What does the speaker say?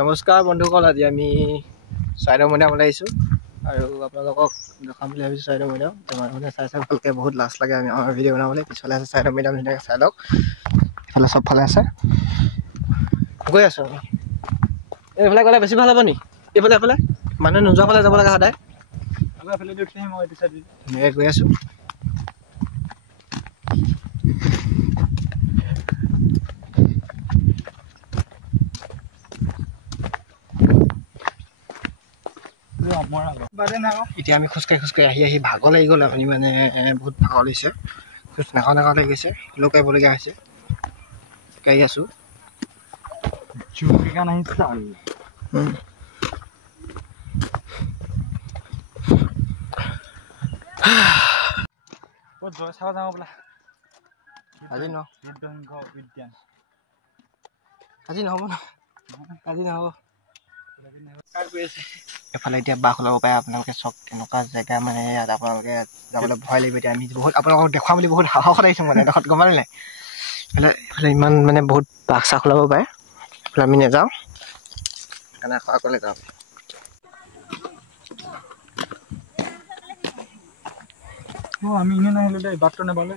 নমস্কাৰ বন্ধুসকল, আজি আমি চৰাইদেউ মৈদামলৈ আহিছোঁ আৰু আপোনালোকক দেখাম বুলি ভাবিছোঁ। চৰাইদেউ মৈদাম মানুহে চাই ভালকৈ বহুত লাজ লাগে আমি আমাৰ ভিডিঅ' বনাবলৈ। পিছফালে আছে চৰাইদেউ মৈদাম, ধুনীয়াকৈ চাই লওক। এইফালে চবফালে আছে, গৈ আছোঁ আমি। এইফালে গ'লে বেছি ভাল হ'ব নি? এইফালে মানুহে নোযোৱা ফালে যাব লাগে সদায়। ধুনীয়াকৈ গৈ আছোঁ। এতিয়া আমি খোজকাঢ়ি আহি ভাগৰ লাগি গ'ল। আমি মানে বহুত ভাগৰ লাগিছে, খোজ নাকাও লাগি গৈছে, লোক আহিবলগীয়া হৈছে। গাড়ী আছোঁ আজি নহ'ব ন, আজি নহ'ব। এফালে এতিয়া বাঘ ওলাব পাৰে, আপোনালোকে চক এনেকুৱা জেগা মানে ইয়াত আপোনালোকে যাবলৈ ভয় লাগিব। এতিয়া আমি বহুত আপোনালোকক দেখুৱাম বুলি বহুত সাহসত আহিছোঁ মানে এডোখৰত, গম পালে নাই? এইফালে ইমান মানে বহুত বাঘ চাঘ ওলাব পাৰে, এইফালে আমি নাযাওঁ সেইকাৰণে আগলৈ যাওঁ। আমি এনে নাহিলো দেই, বাটটো নাপালে